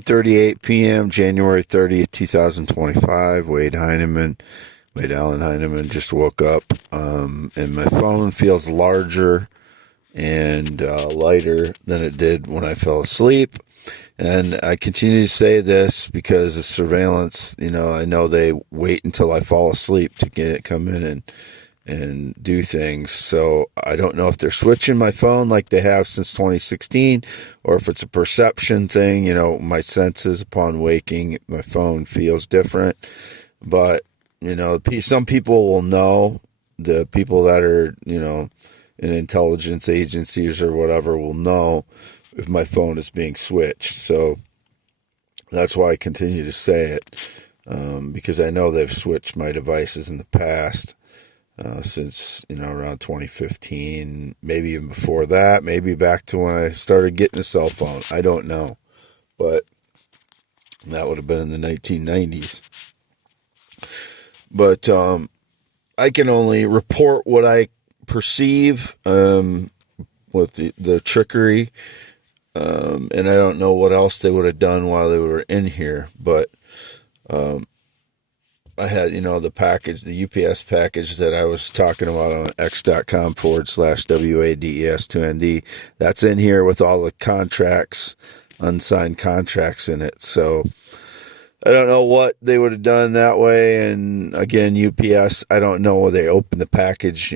9:38 p.m., January 30th, 2025. Wade Allen Heineman just woke up, and my phone feels larger and lighter than it did when I fell asleep. And I continue to say this because of surveillance. I know they wait until I fall asleep to get it come in and do things. So I don't know if they're switching my phone like they have since 2016, or if it's a perception thing. My senses upon waking, my phone feels different. But, some people will know. The people that are, in intelligence agencies or whatever will know if my phone is being switched. So that's why I continue to say it, because I know they've switched my devices in the past. Since, around 2015, maybe even before that, maybe back to when I started getting a cell phone. I don't know, but that would have been in the 1990s. But I can only report what I perceive with the trickery, and I don't know what else they would have done while they were in here, but I had, the package, the UPS package that I was talking about on x.com/WADES2ND. That's in here with all the contracts, unsigned contracts in it. So I don't know what they would have done that way. And again, UPS, I don't know whether they opened the package,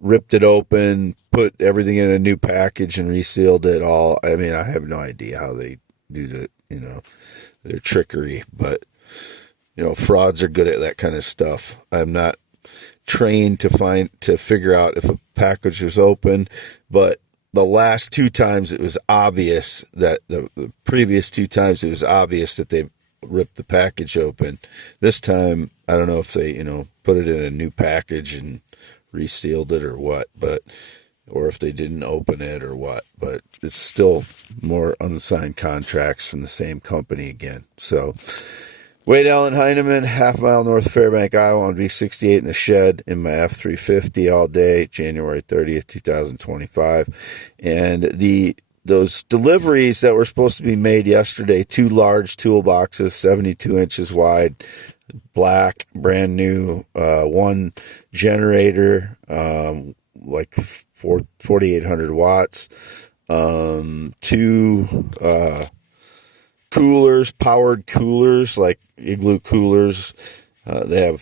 ripped it open, put everything in a new package and resealed it all. I mean, I have no idea how they do their trickery, but frauds are good at that kind of stuff. I'm not trained to figure out if a package was open, but the last two times it was obvious that the previous two times it was obvious that they ripped the package open. This time, I don't know if they, put it in a new package and resealed it or what, or if they didn't open it or what, but it's still more unsigned contracts from the same company again. So Wade Allen Heineman, half-mile north of Fairbank, Iowa, on V68 in the shed in my F-350 all day, January 30th, 2025. And those deliveries that were supposed to be made yesterday, 2 large toolboxes, 72 inches wide, black, brand new, 1 generator, like 4,800 watts, 2 coolers, powered coolers, like igloo coolers. They're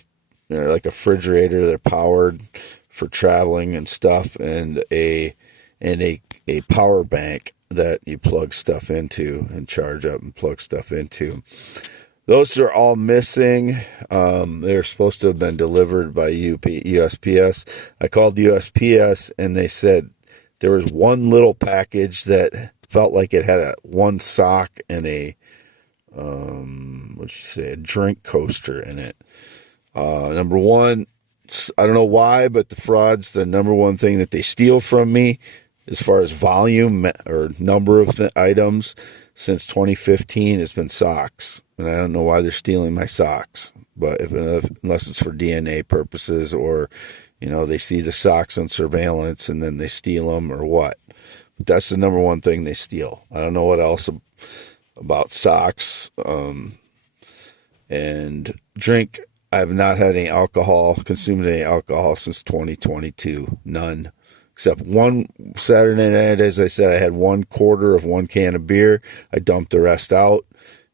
like a refrigerator. They're powered for traveling and stuff, and a power bank that you plug stuff into and charge up and plug stuff into. Those are all missing. They're supposed to have been delivered by USPS. I called USPS and they said there was one little package that felt like it had one sock and a drink coaster in it. Number one, I don't know why, but the frauds, the number one thing that they steal from me as far as volume or number of items since 2015 has been socks. And I don't know why they're stealing my socks, but unless it's for DNA purposes, or, they see the socks on surveillance and then they steal them or what. But that's the number one thing they steal. I don't know what else about socks. And drink, I have not had consumed any alcohol since 2022. None. Except one Saturday night, as I said, I had 1/4 of 1 can of beer. I dumped the rest out.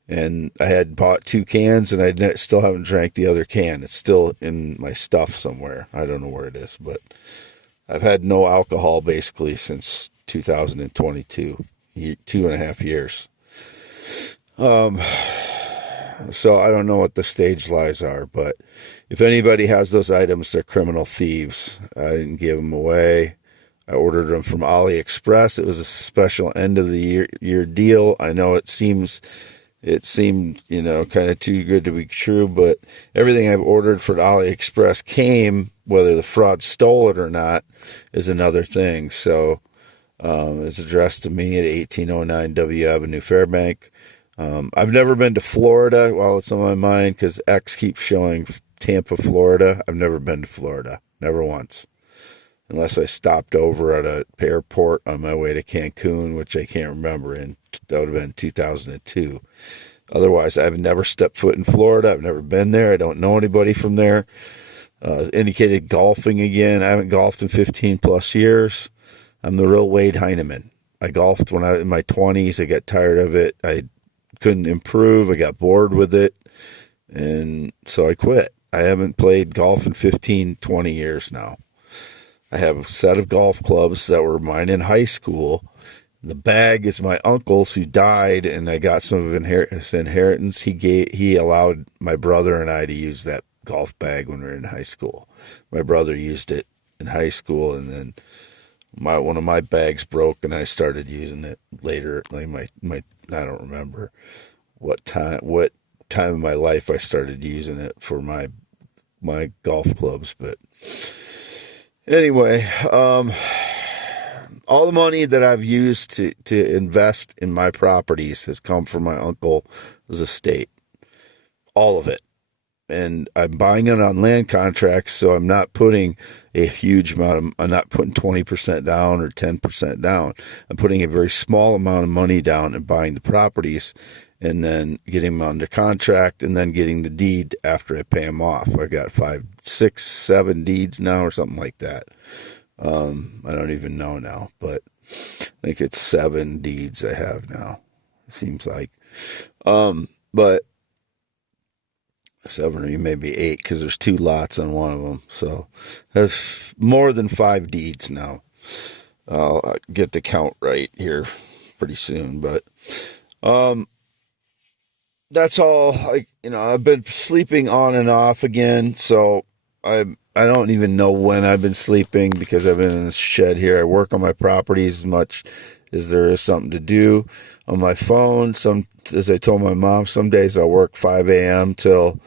And I had bought 2 cans, and I still haven't drank the other can. It's still in my stuff somewhere. I don't know where it is, but I've had no alcohol basically since 2022, 2.5 years. So I don't know what the stage lies are, but if anybody has those items, they're criminal thieves. I didn't give them away. I ordered them from AliExpress. It was a special end of the year deal. I know it seemed, kind of too good to be true, but everything I've ordered for AliExpress came, whether the fraud stole it or not is another thing. So it's addressed to me at 1809 W Avenue, Fairbank. I've never been to Florida while it's on my mind, because X keeps showing Tampa, Florida. I've never been to Florida. Never once. Unless I stopped over at an airport on my way to Cancun, which I can't remember in that would have been 2002. Otherwise, I've never stepped foot in Florida. I've never been there. I don't know anybody from there. Indicated golfing again. I haven't golfed in 15 plus years. I'm the real Wade Heineman. I golfed when I was in my 20s. I got tired of it. I couldn't improve. I got bored with it. And so I quit. I haven't played golf in 15, 20 years now. I have a set of golf clubs that were mine in high school. The bag is my uncle's who died, and I got some of his inheritance. He allowed my brother and I to use that golf bag when we were in high school. My brother used it in high school, and then one of my bags broke, and I started using it later. Like my I don't remember what time of my life I started using it for my golf clubs, but anyway, all the money that I've used to invest in my properties has come from my uncle's estate. All of it. And I'm buying it on land contracts, so I'm not putting a huge amount I'm not putting 20% down or 10% down. I'm putting a very small amount of money down and buying the properties and then getting them under contract and then getting the deed after I pay them off. I got 5, 6, 7 deeds now or something like that. I don't even know now, but I think it's 7 deeds I have now. It seems like. But 7 or maybe 8 because there's 2 lots on one of them. So there's more than 5 deeds now. I'll get the count right here pretty soon, but that's all. I've been sleeping on and off again, so I don't even know when I've been sleeping because I've been in the shed here. I work on my properties as much as there is something to do on my phone. As I told my mom, some days I'll work 5 a.m. till,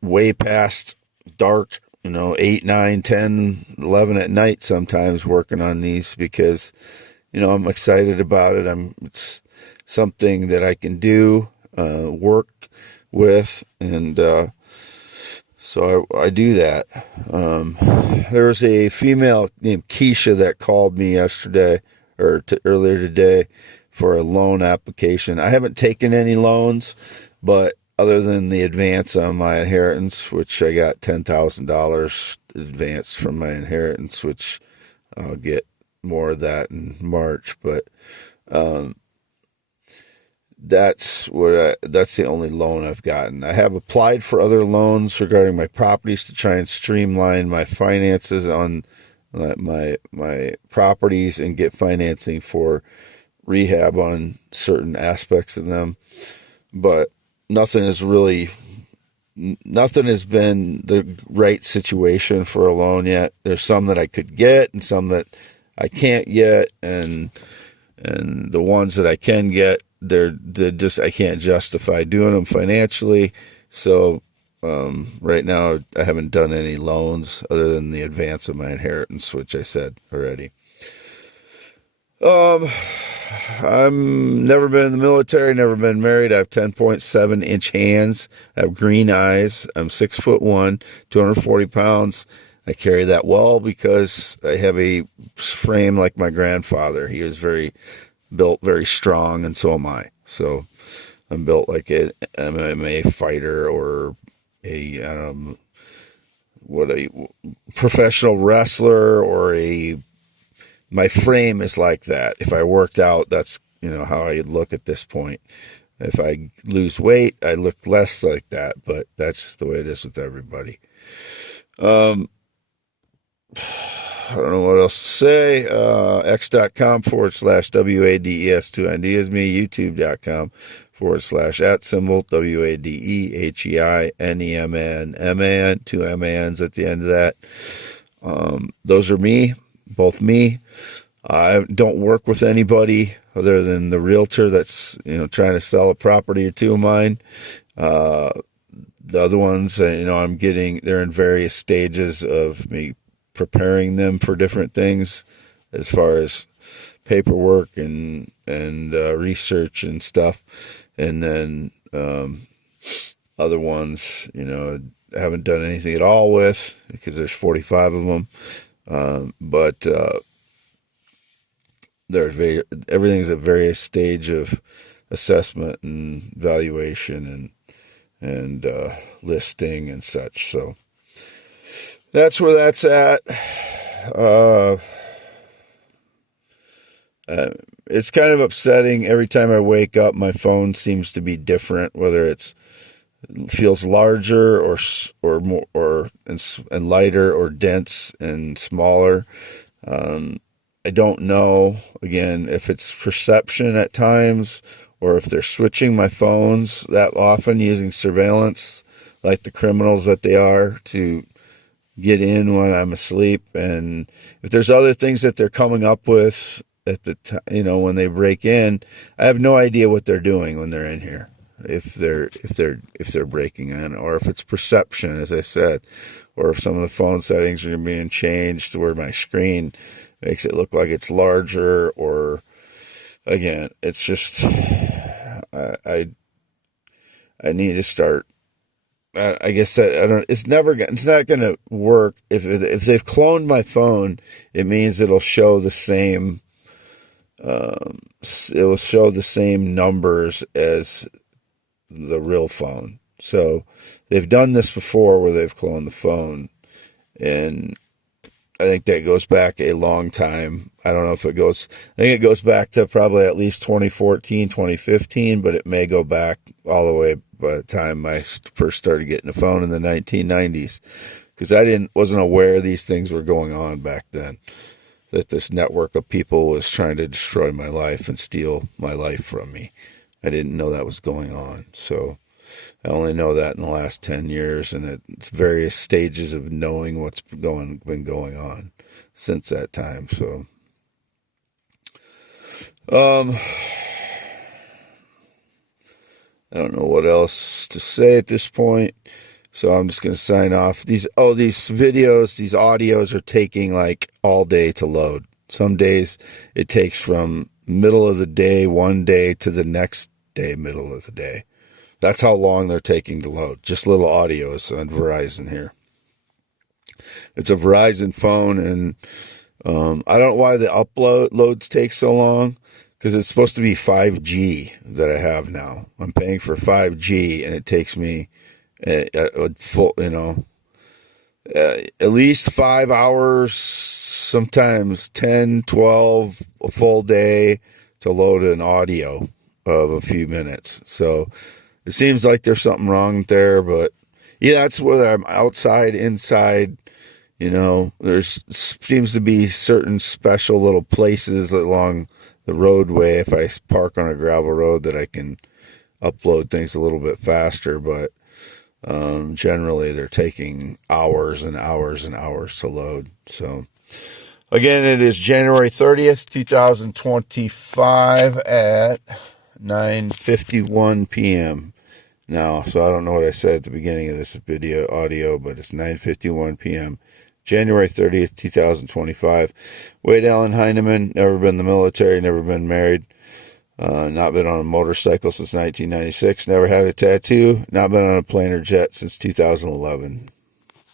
way past dark, 8, 9, 10, 11 at night sometimes working on these because, I'm excited about it. It's something that I can do, work with, and so I do that. There was a female named Keisha that called me yesterday or earlier today for a loan application. I haven't taken any loans, but other than the advance on my inheritance, which I got $10,000 advance from my inheritance, which I'll get more of that in March. But that's the only loan I've gotten. I have applied for other loans regarding my properties to try and streamline my finances on my properties and get financing for rehab on certain aspects of them. But nothing has been the right situation for a loan yet. There's some that I could get and some that I can't get, and the ones that I can get, they're just, I can't justify doing them financially. So right now I haven't done any loans other than the advance of my inheritance, which I said already. I'm never been in the military, never been married. I have 10.7 inch hands. I have green eyes. I'm 6'1", 240 pounds. I carry that well because I have a frame like my grandfather. He was built very strong, and so am I. So I'm built like an MMA fighter or a professional wrestler, or my frame is like that. If I worked out, that's how I'd look at this point. If I lose weight, I look less like that, but that's just the way it is with everybody. I don't know what else to say. x.com/WADES2IDEAS me, youtube.com/@ WADEHEINEMN, 2 MANs at the end of that. Those are me, both me. I don't work with anybody other than the realtor that's, trying to sell a property or 2 of mine. The other ones, they're in various stages of me preparing them for different things as far as paperwork and research and stuff. And then other ones, I haven't done anything at all with because there's 45 of them. But everything's at various stage of assessment and valuation and listing and such. So that's where that's at. It's kind of upsetting. Every time I wake up, my phone seems to be different, whether it feels larger or more and lighter or dense and smaller. I don't know, again, if it's perception at times or if they're switching my phones that often using surveillance like the criminals that they are to get in when I'm asleep. And if there's other things that they're coming up with at the time, when they break in, I have no idea what they're doing when they're in here. If they're breaking in, or if it's perception, as I said, or if some of the phone settings are being changed to where my screen makes it look like it's larger, or again, it's just I need to start. I guess that I don't. It's not going to work if they've cloned my phone. It means it'll show the same. It will show the same numbers as the real phone. So they've done this before where they've cloned the phone, and I think that goes back a long time. I don't know if it goes, I think it goes back to probably at least 2014, 2015, but it may go back all the way by the time I first started getting a phone in the 1990s, because I wasn't aware these things were going on back then, that this network of people was trying to destroy my life and steal my life from me. I didn't know that was going on. So I only know that in the last 10 years, and it's various stages of knowing what's been going on since that time. So, I don't know what else to say at this point. So I'm just going to sign off. These videos, these audios are taking like all day to load. Some days it takes from middle of the day, one day, to the next day, middle of the day. That's how long they're taking to load. Just little audios on Verizon here. It's a Verizon phone, and I don't know why the uploads take so long, because it's supposed to be 5G that I have now. I'm paying for 5G, and it takes me full, at least 5 hours, sometimes 10, 12, a full day to load an audio of a few minutes. So it seems like there's something wrong there, but yeah, that's whether I'm outside, inside, there seems to be certain special little places along the roadway, if I park on a gravel road, that I can upload things a little bit faster, but generally they're taking hours and hours and hours to load. So again, it is January 30th, 2025 at 9:51 p.m. now. So I don't know what I said at the beginning of this audio, but it's 9:51 p.m. January 30th, 2025. Wade Allen Heineman, never been in the military, never been married, not been on a motorcycle since 1996, never had a tattoo, not been on a plane or jet since 2011.